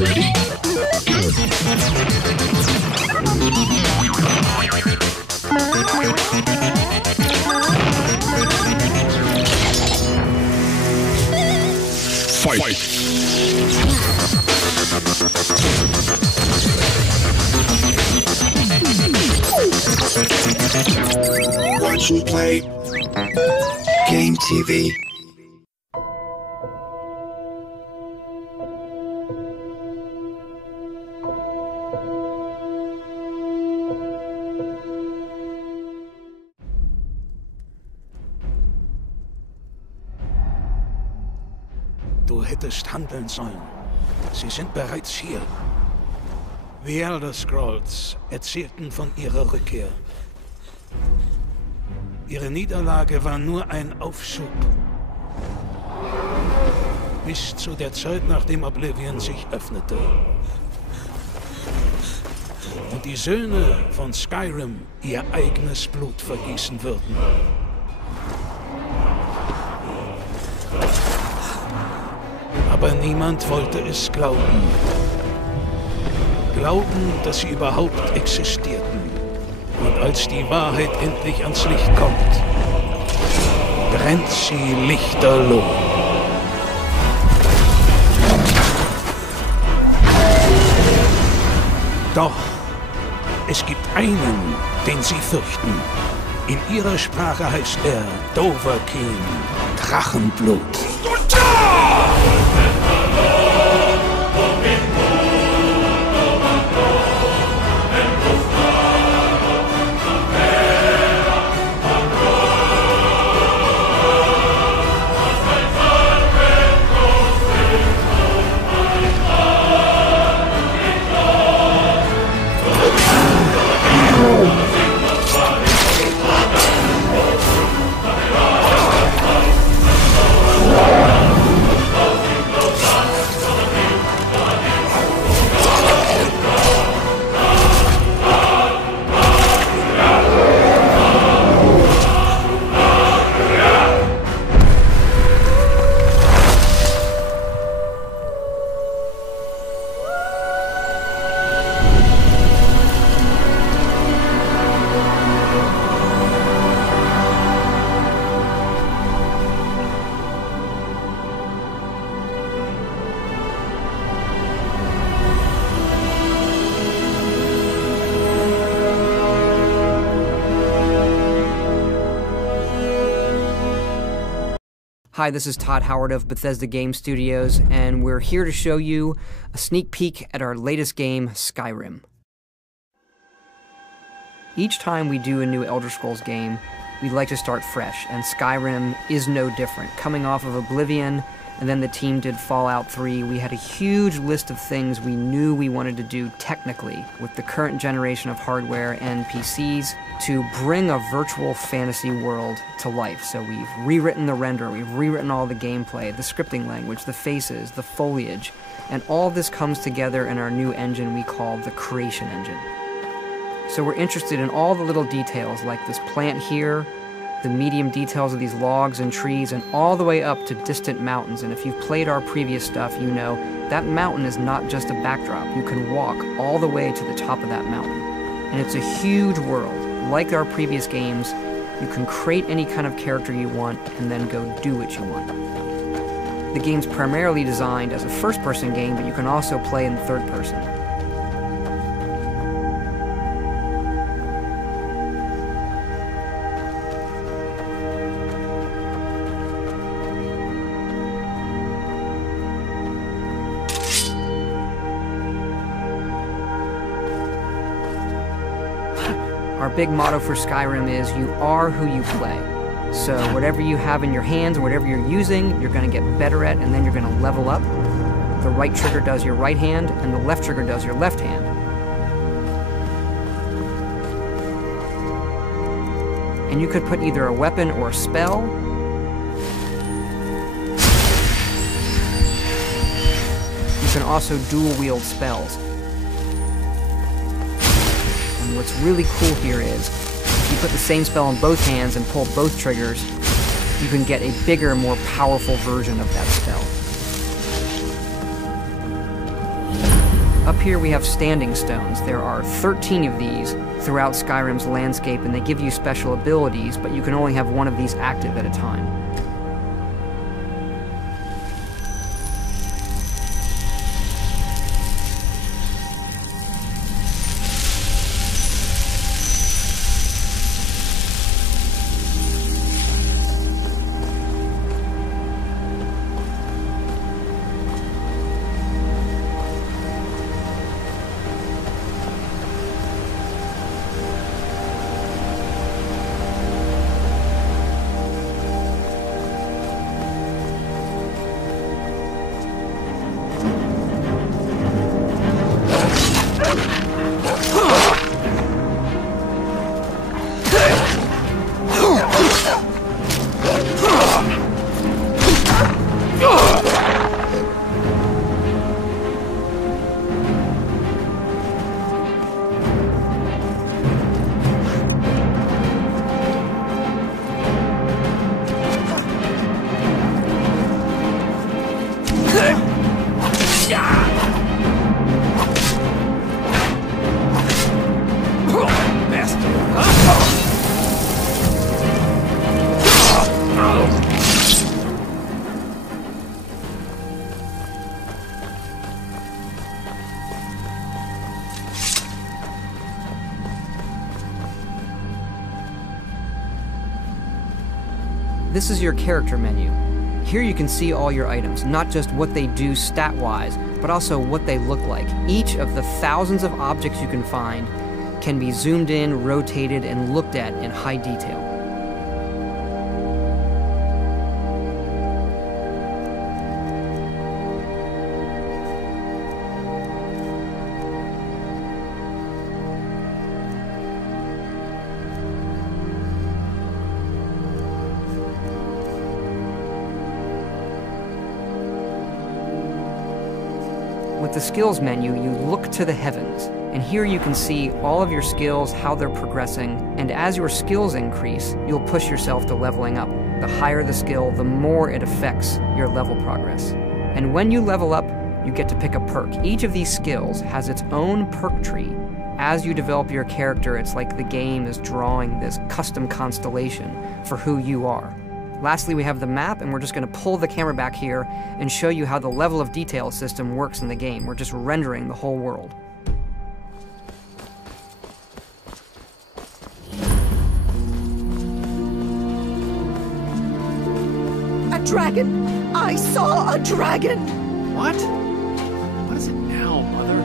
Ready? Fight! Watch and play. GameTV. Du hättest handeln sollen. Sie sind bereits hier. The Elder Scrolls erzählten von ihrer Rückkehr. Ihre Niederlage war nur ein Aufschub. Bis zu der Zeit, nachdem Oblivion sich öffnete. Und die Söhne von Skyrim ihr eigenes Blut vergießen würden. Aber niemand wollte es glauben. Glauben, dass sie überhaupt existierten. Und als die Wahrheit endlich ans Licht kommt, brennt sie lichterloh. Doch es gibt einen, den sie fürchten. In ihrer Sprache heißt er Dovahkiin, Drachenblut. Hi, this is Todd Howard of Bethesda Game Studios, and we're here to show you a sneak peek at our latest game, Skyrim. Each time we do a new Elder Scrolls game, we like to start fresh, and Skyrim is no different. Coming off of Oblivion, and then the team did Fallout 3, we had a huge list of things we knew we wanted to do technically with the current generation of hardware and PCs to bring a virtual fantasy world to life. So we've rewritten the render, we've rewritten all the gameplay, the scripting language, the faces, the foliage, and all this comes together in our new engine we call the Creation Engine. So we're interested in all the little details like this plant here, the medium details of these logs and trees, and all the way up to distant mountains. And if you've played our previous stuff, you know that mountain is not just a backdrop. You can walk all the way to the top of that mountain. And it's a huge world. Like our previous games, you can create any kind of character you want and then go do what you want. The game's primarily designed as a first-person game, but you can also play in third person. Our big motto for Skyrim is, you are who you play. So whatever you have in your hands, whatever you're using, you're going to get better at, and then you're going to level up. The right trigger does your right hand, and the left trigger does your left hand. And you could put either a weapon or a spell. You can also dual wield spells. And what's really cool here is, if you put the same spell in both hands and pull both triggers, you can get a bigger, more powerful version of that spell. Up here we have standing stones. There are 13 of these throughout Skyrim's landscape, and they give you special abilities, but you can only have one of these active at a time. This is your character menu. Here you can see all your items, not just what they do stat-wise, but also what they look like. Each of the thousands of objects you can find can be zoomed in, rotated, and looked at in high detail. With the skills menu, you look to the heavens, and here you can see all of your skills, how they're progressing, and as your skills increase, you'll push yourself to leveling up. The higher the skill, the more it affects your level progress. And when you level up, you get to pick a perk. Each of these skills has its own perk tree. As you develop your character, it's like the game is drawing this custom constellation for who you are. Lastly, we have the map, and we're just going to pull the camera back here and show you how the level of detail system works in the game. We're just rendering the whole world. A dragon! I saw a dragon! What? What is it now, Mother?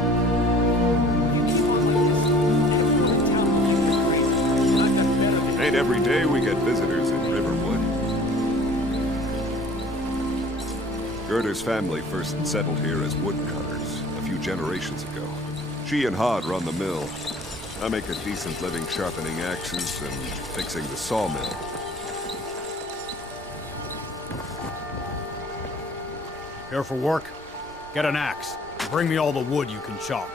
Ain't every day we get visitors in Riverwood. Gerder's family first settled here as woodcutters a few generations ago. She and Hod run the mill. I make a decent living sharpening axes and fixing the sawmill. Here for work? Get an axe. Bring me all the wood you can chop.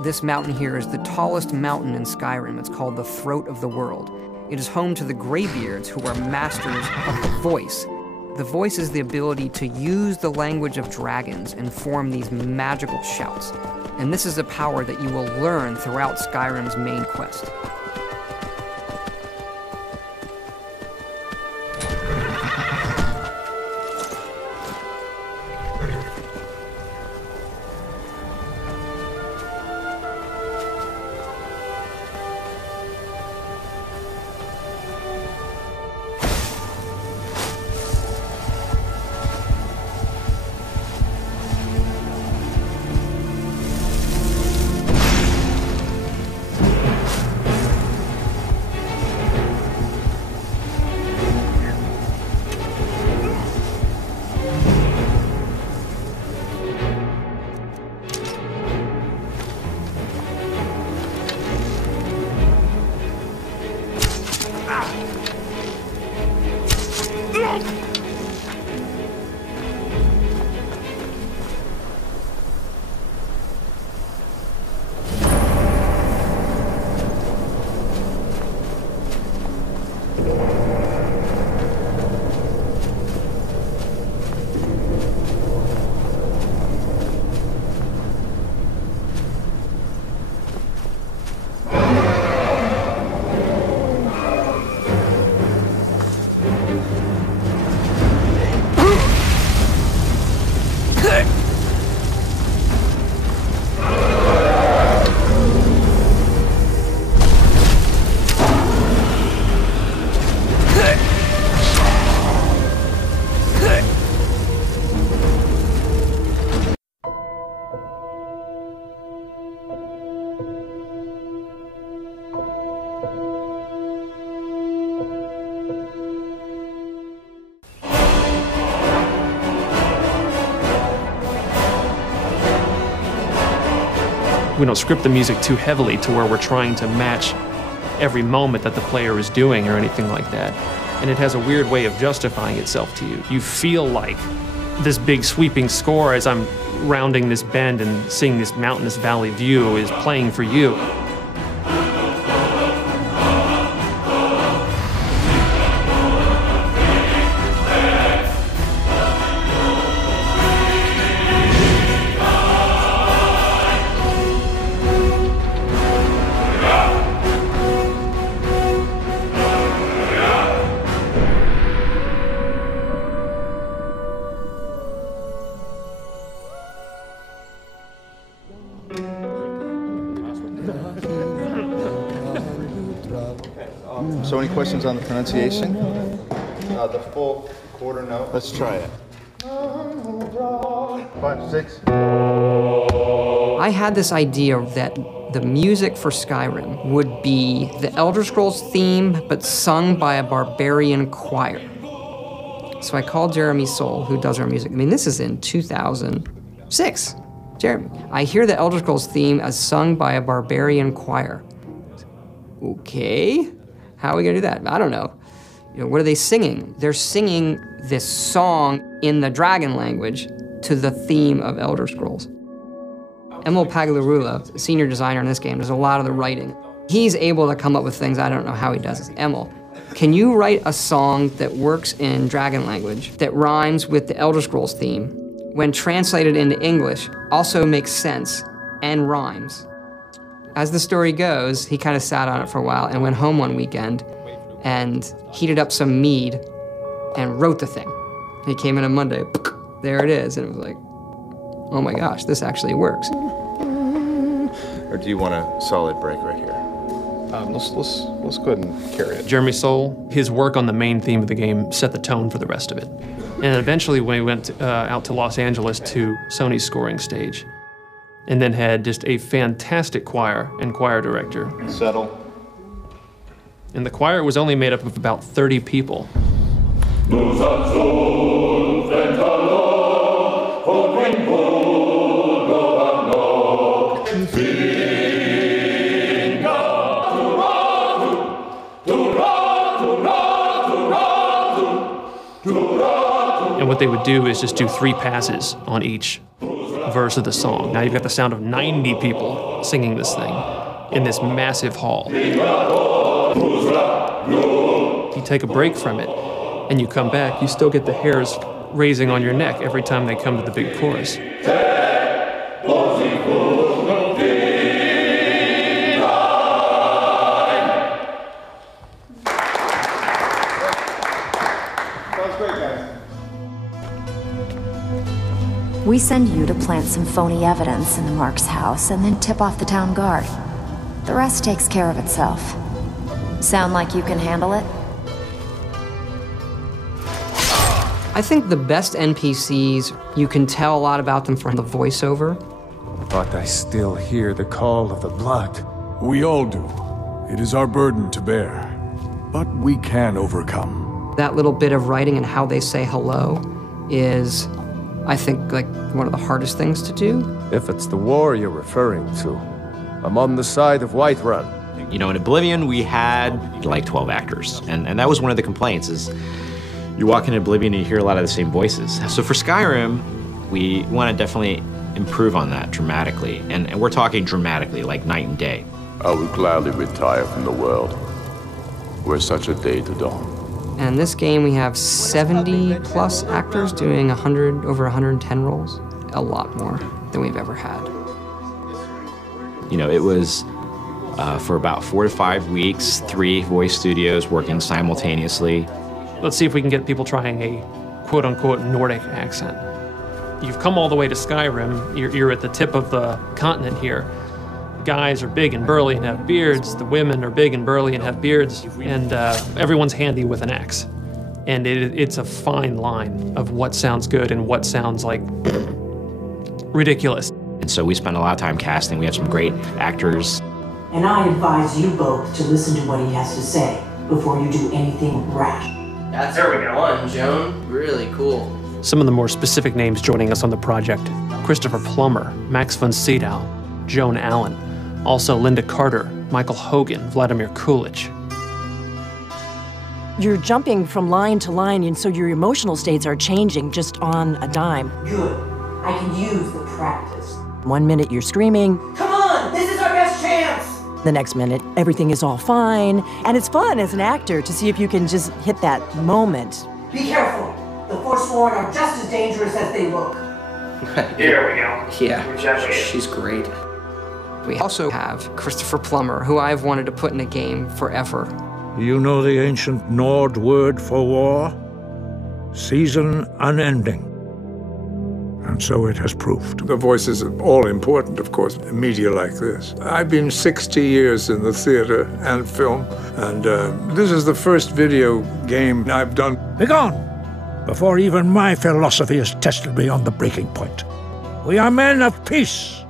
This mountain here is the tallest mountain in Skyrim. It's called the Throat of the World. It is home to the Greybeards, who are masters of the voice. The voice is the ability to use the language of dragons and form these magical shouts. And this is a power that you will learn throughout Skyrim's main quest. We don't script the music too heavily to where we're trying to match every moment that the player is doing or anything like that. And it has a weird way of justifying itself to you. You feel like this big sweeping score as I'm rounding this bend and seeing this mountainous valley view is playing for you. So any questions on the pronunciation? The full quarter note. Let's try it. 5, 6. I had this idea that the music for Skyrim would be the Elder Scrolls theme, but sung by a barbarian choir. So I called Jeremy Soule, who does our music. I mean, this is in 2006. Jeremy, I hear the Elder Scrolls theme as sung by a barbarian choir. Okay, how are we gonna do that? I don't know. You know, what are they singing? They're singing this song in the dragon language to the theme of Elder Scrolls. Emil Pagliarula, senior designer in this game, does a lot of the writing. He's able to come up with things, I don't know how he does this. Emil, can you write a song that works in dragon language that rhymes with the Elder Scrolls theme, when translated into English, also makes sense and rhymes? As the story goes, he kind of sat on it for a while and went home one weekend and heated up some mead and wrote the thing. He came in on Monday, there it is, and it was like, oh my gosh, this actually works. Or do you want a solid break right here? Let's go ahead and carry it. Jeremy Soule, his work on the main theme of the game set the tone for the rest of it. And eventually when we went out to Los Angeles to Sony's scoring stage, and then had just a fantastic choir and choir director. Settle. And the choir was only made up of about 30 people. And what they would do is just do 3 passes on each verse of the song. Now you've got the sound of 90 people singing this thing in this massive hall. You take a break from it, and you come back, you still get the hairs raising on your neck every time they come to the big chorus. We send you to plant some phony evidence in the Mark's house and then tip off the town guard. The rest takes care of itself. Sound like you can handle it? I think the best NPCs, you can tell a lot about them from the voiceover. But I still hear the call of the blood. We all do. It is our burden to bear. But we can overcome. That little bit of writing and how they say hello is, I think, like one of the hardest things to do. If it's the war you're referring to, I'm on the side of Whiterun. You know, in Oblivion, we had like 12 actors. And that was one of the complaints is you walk into Oblivion and you hear a lot of the same voices. So for Skyrim, we want to definitely improve on that dramatically. And we're talking dramatically, like night and day. I would gladly retire from the world were such a day to dawn. And in this game, we have 70 plus actors doing over 110 roles. A lot more than we've ever had. You know, it was for about 4 to 5 weeks, 3 voice studios working simultaneously. Let's see if we can get people trying a quote-unquote Nordic accent. You've come all the way to Skyrim. You're at the tip of the continent here. Guys are big and burly and have beards. The women are big and burly and have beards. And everyone's handy with an axe. And it's a fine line of what sounds good and what sounds like ridiculous. And so we spent a lot of time casting. We have some great actors. And I advise you both to listen to what he has to say before you do anything rash. That's one, Joan. Really cool. Some of the more specific names joining us on the project: Christopher Plummer, Max von Sydow, Joan Allen, also Linda Carter, Michael Hogan, Vladimir Coolidge. You're jumping from line to line, and so your emotional states are changing just on a dime. Good. I can use the practice. 1 minute you're screaming, "Come on, this is our best chance!" The next minute, everything is all fine. And it's fun as an actor to see if you can just hit that moment. Be careful. The Forsworn are just as dangerous as they look. Here we go. Yeah, she's great. We also have Christopher Plummer, who I've wanted to put in a game forever. You know the ancient Nord word for war? Season unending. And so it has proved. The voice is all important, of course, in media like this. I've been 60 years in the theater and film, and this is the first video game I've done. Begone, before even my philosophy has tested me on the breaking point. We are men of peace,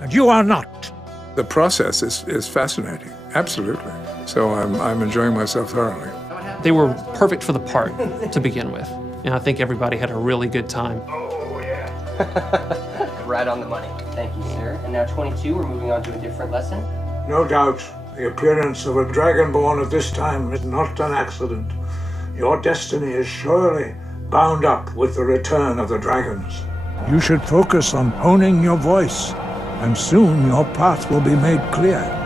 and you are not. The process is fascinating, absolutely. So I'm enjoying myself thoroughly. They were perfect for the part to begin with, and I think everybody had a really good time. Right on the money. Thank you, sir. And now 22, we're moving on to a different lesson. No doubt, the appearance of a dragonborn at this time is not an accident. Your destiny is surely bound up with the return of the dragons. You should focus on honing your voice, and soon your path will be made clear.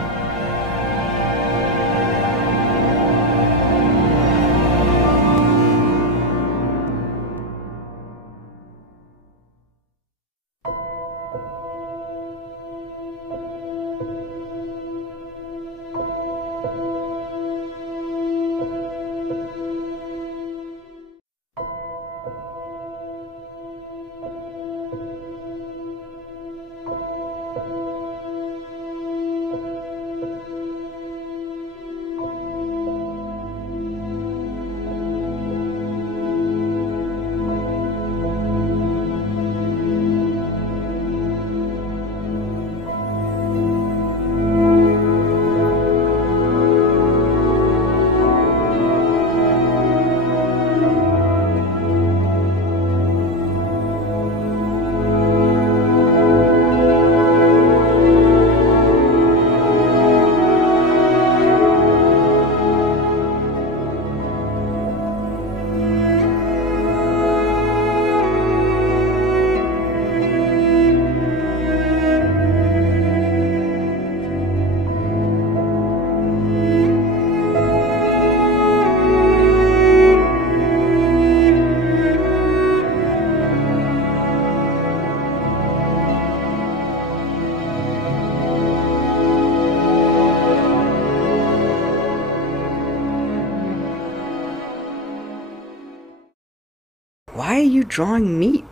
Why are you drawing meat?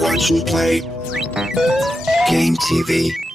Watch and play. GameTV.